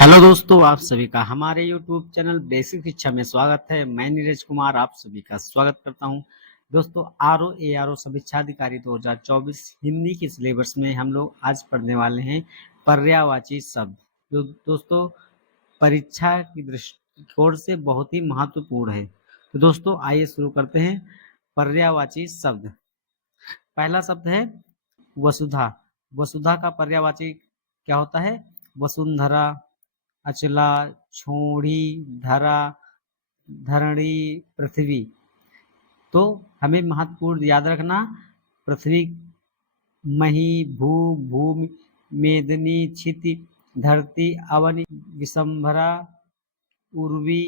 Hello दोस्तों, आप सभी का हमारे YouTube चैनल बेसिक शिक्षा में स्वागत है। मैं नीरज कुमार आप सभी का स्वागत करता हूं। दोस्तों, ARO समीक्षा अधिकारी 2024 हिंदी के सिलेबस में हम लोग आज पढ़ने वाले हैं पर्यायवाची शब्द, जो दोस्तों परीक्षा की दृष्टिकोण से बहुत ही महत्वपूर्ण है। तो दोस्तों आइए शुरू करते हैं। पर्यायवाची शब्द, पहला शब्द है वसुधा। वसुधा का पर्यायवाची क्या होता है? वसुंधरा, अचला, छोड़ी, धरा, धरणी, पृथ्वी। तो हमें महत्वपूर्ण याद रखना, पृथ्वी, मही, भू, भूमि, मेदिनी, क्षिति, धरती, अवनी, विशंभरा, उर्वी,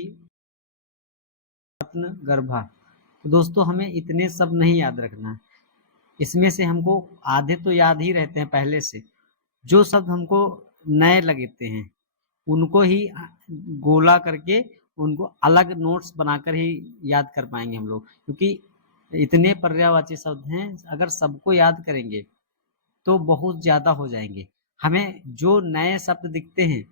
रत्न, गर्भा। तो दोस्तों हमें इतने सब नहीं याद रखना, इसमें से हमको आधे तो याद ही रहते हैं पहले से। जो शब्द हमको नए लगते हैं उनको ही गोला करके उनको अलग नोट्स बनाकर ही याद कर पाएंगे हम लोग, क्योंकि इतने पर्यायवाची शब्द हैं, अगर सबको याद करेंगे तो बहुत ज्यादा हो जाएंगे। हमें जो नए शब्द दिखते हैं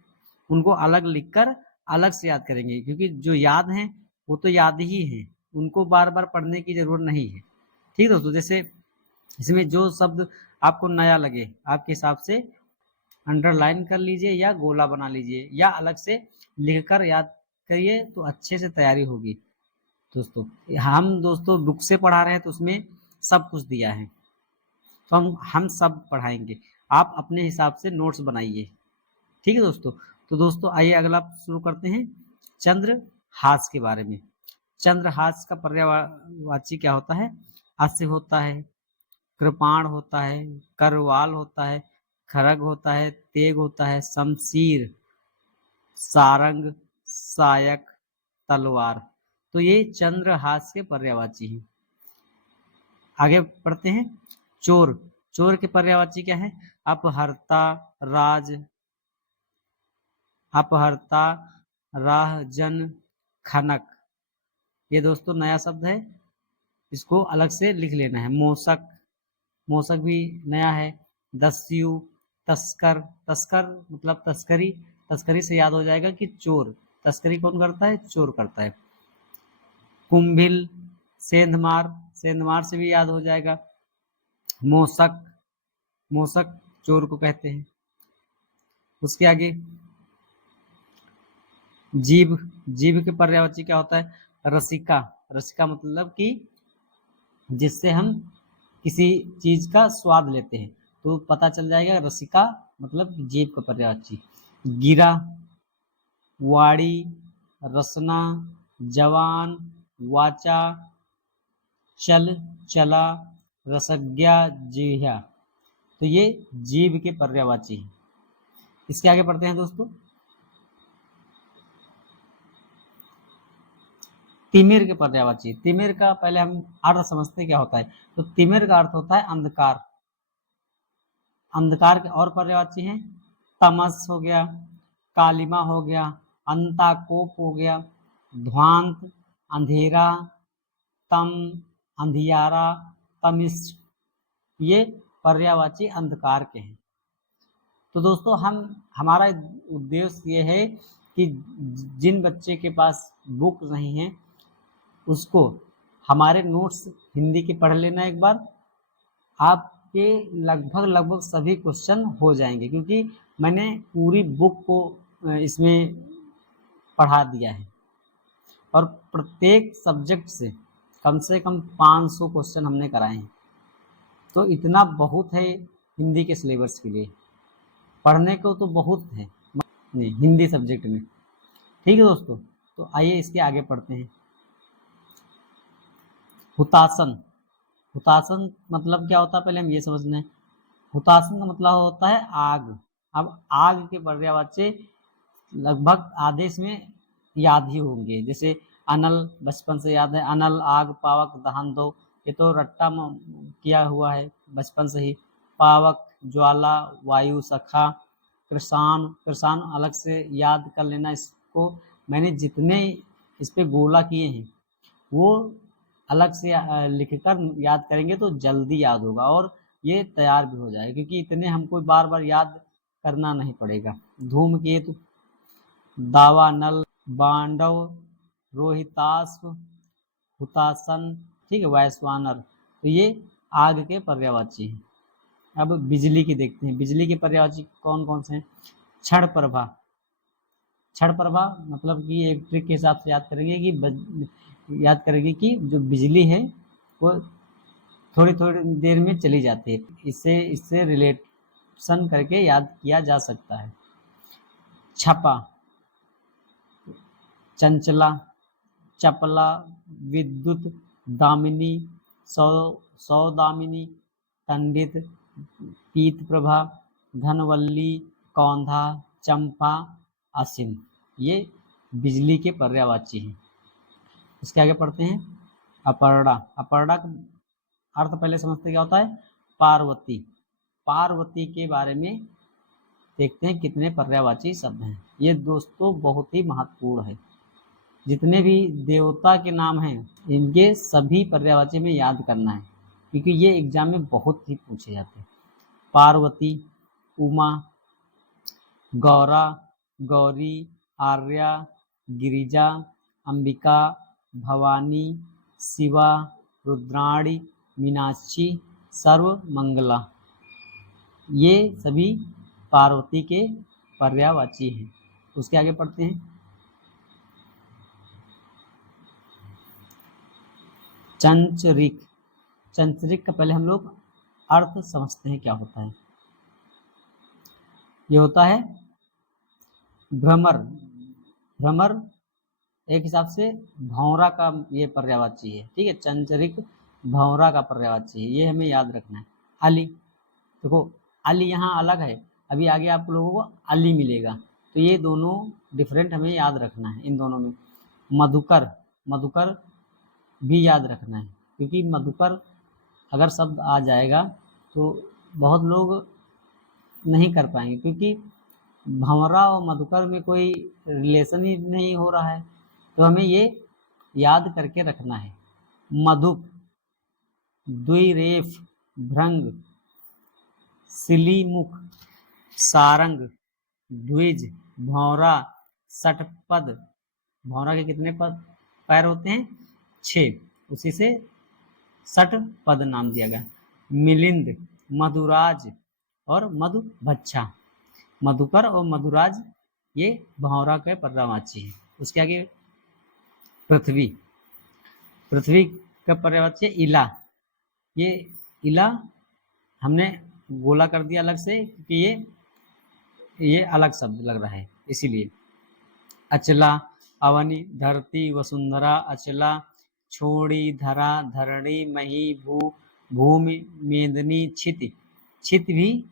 उनको अलग लिखकर अलग से याद करेंगे, क्योंकि जो याद हैं वो तो याद ही हैं, उनको बार बार पढ़ने की जरूरत नहीं है। ठीक है दोस्तों, जैसे इसमें जो शब्द आपको नया लगे आपके हिसाब से अंडरलाइन कर लीजिए या गोला बना लीजिए या अलग से लिखकर याद करिए, तो अच्छे से तैयारी होगी। दोस्तों हम दोस्तों बुक से पढ़ा रहे हैं तो उसमें सब कुछ दिया है, तो हम सब पढ़ाएंगे, आप अपने हिसाब से नोट्स बनाइए। ठीक है दोस्तों। तो दोस्तों आइए अगला शुरू करते हैं चंद्रहास के बारे में। चंद्रहास का पर्यायवाची क्या होता है? अस्य होता है, कृपाण होता है, करवाल होता है, खरग होता है, तेग होता है, शमशीर, सारंग, सायक, तलवार। तो ये चंद्रहास के पर्यायवाची हैं। आगे पढ़ते हैं। चोर। चोर के पर्यायवाची क्या है? अपहर्ता, राज, अपहर्ता, राहजन, खनक। ये दोस्तों नया शब्द है, इसको अलग से लिख लेना है। मोसक, मोसक भी नया है। दस्यु, तस्कर, तस्कर मतलब तस्करी, तस्करी से याद हो जाएगा कि चोर, तस्करी कौन करता है? चोर करता है। कुंभिल, सेंधमार, सेंधमार से भी याद हो जाएगा। मोसक, मोसक चोर को कहते हैं। उसके आगे जीभ। जीभ के पर्यायवाची क्या होता है? रसिका। रसिका मतलब कि जिससे हम किसी चीज का स्वाद लेते हैं, तो पता चल जाएगा रसिका मतलब जीभ का पर्यायवाची। गिरा, वाड़ी, रसना, जवान, वाचा, चल, चला, रसज्ञा, जिह्वा। तो ये जीभ के पर्यायवाची है। इसके आगे पढ़ते हैं दोस्तों। तिमिर के पर्यायवाची। तिमिर का पहले हम अर्थ समझते क्या होता है। तो तिमिर का अर्थ होता है अंधकार। अंधकार के और पर्यायवाची हैं, तमस हो गया, कालिमा हो गया, अंताकोप हो गया, ध्वांत, अंधेरा, तम, अंधियारा, तमिस्ट। ये पर्यायवाची अंधकार के हैं। तो दोस्तों हमारा उद्देश्य ये है कि जिन बच्चे के पास बुक नहीं है उसको हमारे नोट्स हिंदी के पढ़ लेना एक बार, आपके लगभग लगभग सभी क्वेश्चन हो जाएंगे, क्योंकि मैंने पूरी बुक को इसमें पढ़ा दिया है और प्रत्येक सब्जेक्ट से कम 500 क्वेश्चन हमने कराए हैं। तो इतना बहुत है हिंदी के सिलेबस के लिए, पढ़ने को तो बहुत है नहीं हिंदी सब्जेक्ट में। ठीक है दोस्तों, तो आइए इसके आगे पढ़ते हैं। हुतासन। हुतासन मतलब क्या होता है पहले हम ये समझना है। हुतासन का मतलब होता है आग। अब आग के पर्यायवाची लगभग आधे इसमें याद ही होंगे, जैसे अनल बचपन से याद है, अनल, आग, पावक, दहन दो, ये तो रट्टा किया हुआ है बचपन से ही। पावक, ज्वाला, वायु, सखा, कृषाण। कृषाण अलग से याद कर लेना इसको, मैंने जितने इस पे गोला किए हैं वो अलग से लिखकर याद करेंगे तो जल्दी याद होगा और ये तैयार भी हो जाएगा, क्योंकि इतने हमको बार बार याद करना नहीं पड़ेगा। धूमकेतु, दावानल, बांडव, रोहिताश्व, हुतासन, ठीक है, वैश्वानर। तो ये आग के पर्यायवाची हैं। अब बिजली की देखते हैं। बिजली के पर्यायवाची कौन कौन से हैं? क्षण प्रभा। क्षण प्रभा मतलब कि एक ट्रिक के हिसाब से याद करेंगे कि जो बिजली है वो थोड़ी थोड़ी देर में चली जाती है। इससे रिलेशन करके याद किया जा सकता है। छपा, चंचला, चपला, विद्युत, दामिनी, सौदामिनी, पंडित, पीत प्रभा, धनवल्ली, कौंधा, चंपा, असीम। ये बिजली के पर्यायवाची हैं। इसके आगे पढ़ते हैं अपर्णा। अपर्णा का अर्थ पहले समझते क्या होता है? पार्वती। पार्वती के बारे में देखते हैं कितने पर्यायवाची शब्द हैं। ये दोस्तों बहुत ही महत्वपूर्ण है। जितने भी देवता के नाम हैं इनके सभी पर्यायवाची में याद करना है, क्योंकि ये एग्जाम में बहुत ही पूछे जाते हैं। पार्वती, उमा, गौरा, गौरी, आर्या, गिरिजा, अंबिका, भवानी, शिवा, रुद्राणी, मीनाक्षी, सर्वमंगला। ये सभी पार्वती के पर्यायवाची हैं। उसके आगे पढ़ते हैं चंचरिक। चंचरिक का पहले हम लोग अर्थ समझते हैं क्या होता है। ये होता है भ्रमर। भ्रमर एक हिसाब से भौरा का ये पर्यायवाची है, ठीक है। चंचरिक भौरा का पर्यायवाची है, ये हमें याद रखना है। अली, देखो अली यहाँ अलग है, अभी आगे आप लोगों को अली मिलेगा, तो ये दोनों डिफरेंट हमें याद रखना है इन दोनों में। मधुकर, मधुकर भी याद रखना है, क्योंकि मधुकर अगर शब्द आ जाएगा तो बहुत लोग नहीं कर पाएंगे, क्योंकि भंवरा और मधुकर में कोई रिलेशन ही नहीं हो रहा है, तो हमें ये याद करके रखना है। मधुप, द्विरेफ, भृंग, सिलीमुख, सारंग, द्विज, भौरा, षटपद। भौरा के कितने पैर होते हैं? 6, उसी से षटपद नाम दिया गया। मिलिंद, मधुराज और मधुभच्छा। मधुकर और मधुराज ये भौरा के पर्यायवाची है। उसके आगे पृथ्वी। पृथ्वी का पर्यायवाची है इला। ये इला हमने गोला कर दिया अलग से, क्योंकि ये अलग शब्द लग रहा है इसीलिए। अचला, अवनी, धरती, वसुंधरा, अचला, छोड़ी, धरा, धरणी, मही, भूमि, मेदनी, छिति। छित भी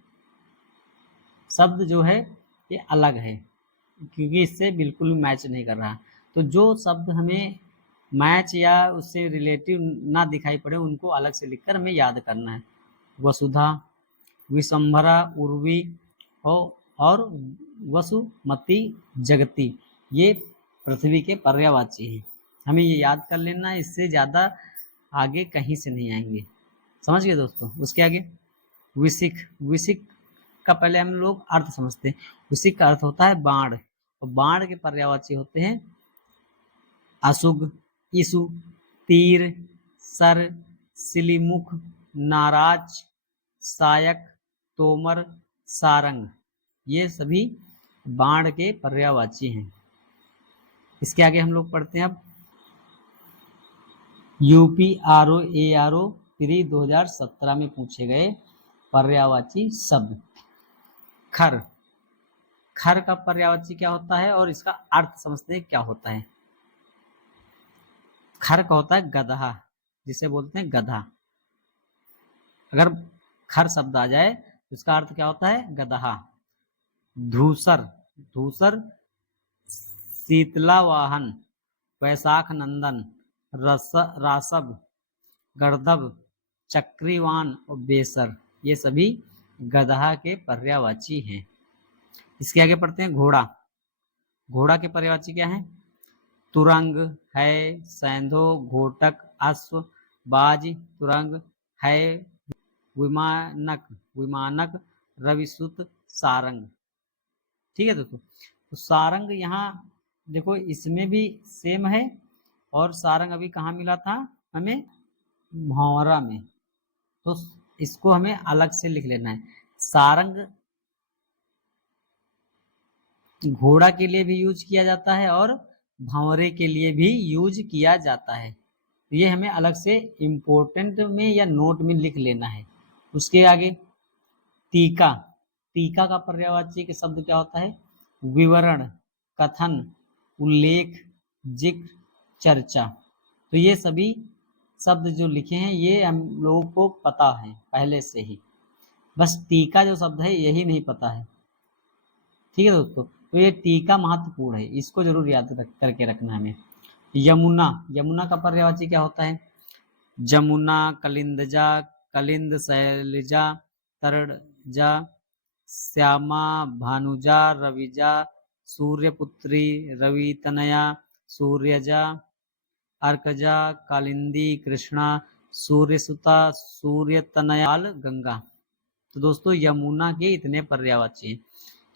शब्द जो है ये अलग है, क्योंकि इससे बिल्कुल मैच नहीं कर रहा। तो जो शब्द हमें मैच या उससे रिलेटिव ना दिखाई पड़े उनको अलग से लिखकर हमें याद करना है। वसुधा, विशंभरा, उर्वी और वसुमती, जगती, ये पृथ्वी के पर्यायवाची हैं। हमें ये याद कर लेना है, इससे ज़्यादा आगे कहीं से नहीं आएंगे। समझ गए दोस्तों? उसके आगे विशिख। विशिख का पहले हम लोग अर्थ समझते हैं। विशिख का अर्थ होता है बाण, और बाण के पर्यायवाची होते हैं अशुग, ईसु, तीर, सर, सिलीमुख, नाराज, सायक, तोमर, सारंग। ये सभी बाण के पर्यायवाची हैं। इसके आगे हम लोग पढ़ते हैं अब यूपीआरओ एआरओ प्री 2017 में पूछे गए पर्यायवाची शब्द। खर। खर का पर्यायवाची क्या होता है और इसका अर्थ समझते हैं क्या होता है। खर का होता है गधा, जिसे बोलते हैं गधा। अगर खर शब्द आ जाए तो इसका अर्थ क्या होता है? गधा। धूसर। धूसर शीतला वाहन, वैशाख नंदन, रासव, गर्दभ, चक्रीवान और बेसर, ये सभी गधा के पर्यायवाची हैं। इसके आगे पढ़ते हैं घोड़ा। घोड़ा के पर्यायवाची क्या है? तुरंग है, सैंधो, घोटक, अश्व, बाज, तुरंग है, विमानक, विमानक, रविसुत, सारंग। ठीक है दोस्तों, तो सारंग यहाँ देखो इसमें भी सेम है, और सारंग अभी कहाँ मिला था हमें, भौरा में। तो इसको हमें अलग से लिख लेना है। सारंग घोड़ा के लिए भी यूज किया जाता है और भंवरे के लिए भी यूज किया जाता है। तो ये हमें अलग से इम्पोर्टेंट में या नोट में लिख लेना है। उसके आगे टीका, टीका का पर्यायवाची के शब्द क्या होता है, विवरण, कथन, उल्लेख, जिक्र, चर्चा। तो ये सभी शब्द जो लिखे हैं ये हम लोगों को पता है पहले से ही, बस टीका जो शब्द है यही नहीं पता है। ठीक है दोस्तों, तो ये टीका महत्वपूर्ण है, इसको जरूर याद करके रखना हमें। यमुना, यमुना का पर्यायवाची क्या होता है, जमुना, कलिंदजा, कलिंद शैलजा, तरजा, श्यामा, भानुजा, रविजा, सूर्यपुत्री, रवितनया, सूर्यजा, अर्कजा, कालिंदी, कृष्णा, सूर्यसुता, सूर्यतनयाल, गंगा। तो दोस्तों यमुना के इतने पर्यायवाची हैं।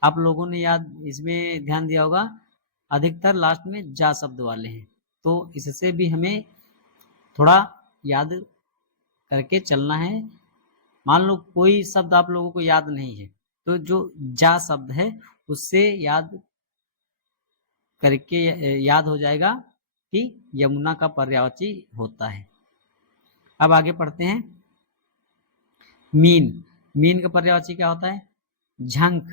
आप लोगों ने याद इसमें ध्यान दिया होगा अधिकतर लास्ट में जा शब्द वाले हैं, तो इससे भी हमें थोड़ा याद करके चलना है। मान लो कोई शब्द आप लोगों को याद नहीं है, तो जो जा शब्द है उससे याद करके याद हो जाएगा कि यमुना का पर्यायवाची होता है। अब आगे पढ़ते हैं। मीन, मीन का पर्यायवाची क्या होता है, झंख,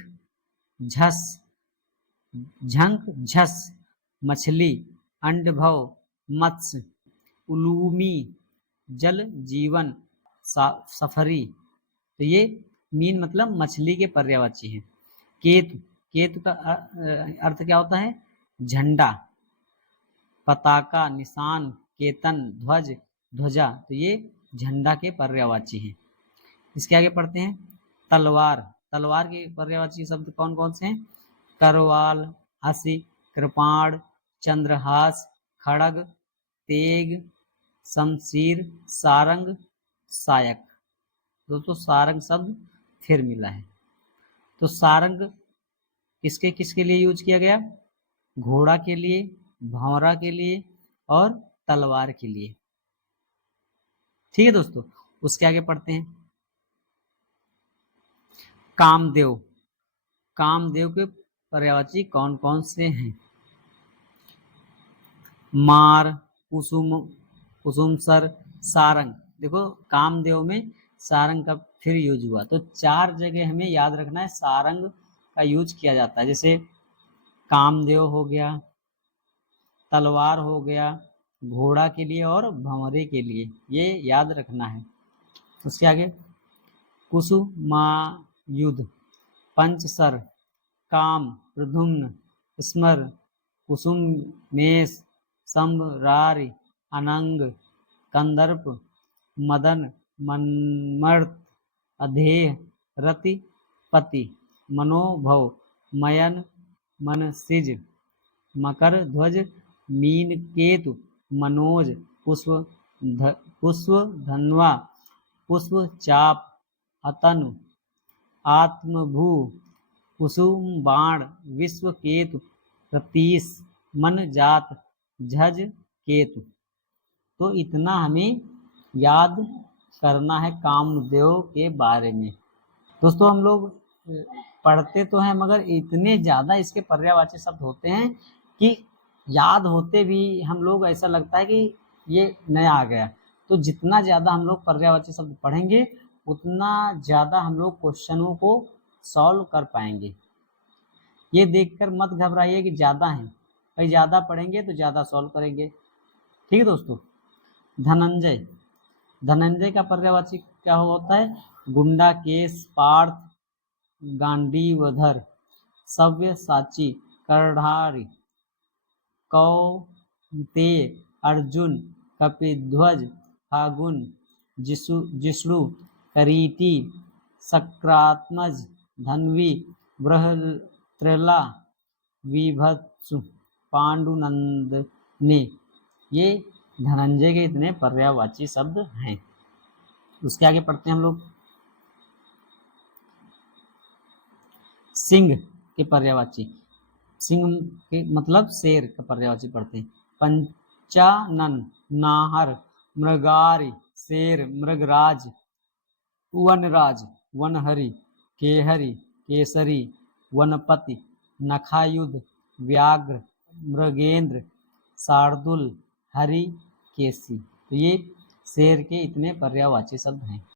झस, झंख झस, मछली, अंडभव, मत्स्य, उलूमी, जल जीवन, सफरी। तो ये मीन मतलब मछली के पर्यायवाची है। केतु, केतु का अर्थ क्या होता है, झंडा, पताका, निशान, केतन, ध्वज, ध्वजा। तो ये झंडा के पर्यायवाची हैं। इसके आगे पढ़ते हैं तलवार, तलवार के पर्यायवाची शब्द कौन कौन से हैं, करवाल, हंसी, कृपाण, चंद्रहास, खड़ग, तेग, शमशीर, सारंग, सायक। दोस्तों सारंग शब्द फिर मिला है। तो सारंग किसके किसके लिए यूज किया गया, घोड़ा के लिए, भंवरा के लिए और तलवार के लिए। ठीक है दोस्तों, उसके आगे पढ़ते हैं कामदेव, कामदेव के पर्यायवाची कौन कौन से हैं, मार, कुसुम, कुसुमसर, सारंग। देखो कामदेव में सारंग का फिर यूज हुआ, तो 4 जगह हमें याद रखना है सारंग का यूज किया जाता है। जैसे कामदेव हो गया, तलवार हो गया, घोड़ा के लिए और भंवरे के लिए, ये याद रखना है। उसके आगे कुसुमायुध, पंचसर, काम, प्रद्युम्न, स्मर, कुसुमेश, सम्रारि, अनंग, कंदर्प, मदन, मन्मर्त, अधेय, रति, पति, मनोभव, मयन, मनसिज, मकर ध्वज, मीन केतु, मनोज, पुष्प धनवा, पुष्प चाप, अतनु, आत्मभू, कुसुम बाण, विश्व केतु, प्रतीश, मन जात, झज केतु। तो इतना हमें याद करना है कामदेव के बारे में। दोस्तों हम लोग पढ़ते तो हैं मगर इतने ज़्यादा इसके पर्यायवाची शब्द होते हैं कि याद होते भी हम लोग ऐसा लगता है कि ये नया आ गया। तो जितना ज़्यादा हम लोग पर्यायवाची शब्द पढ़ेंगे उतना ज़्यादा हम लोग क्वेश्चनों को सॉल्व कर पाएंगे। ये देखकर मत घबराइए कि ज़्यादा हैं, भाई ज़्यादा पढ़ेंगे तो ज़्यादा सॉल्व करेंगे। ठीक है दोस्तों। धनंजय, धनंजय का पर्यायवाची क्या होता है, गुंडा केस, पार्थ, गांडीवधर, सव्यसाची, कर्णारी, कौंतेय, अर्जुन, कपिध्वज, फागुन, जिष्णु, करीति, सक्रात्मज, धन्वी, बृहत्त्रला, विभत्सु, पांडुनंदनी। ये धनंजय के इतने पर्यायवाची शब्द हैं। उसके आगे पढ़ते हैं हम लोग सिंह के पर्यायवाची। सिंह के मतलब शेर का पर्यायवाची पढ़ते हैं। पंचानन नाहर, मृगारी शेर, मृगराज वनराज, वनहरि, केहरि, केसरी, वनपति, नखायुध, व्याघ्र, मृगेंद्र, शार्दुल, हरि, केसी। तो ये शेर के इतने पर्यायवाची शब्द हैं।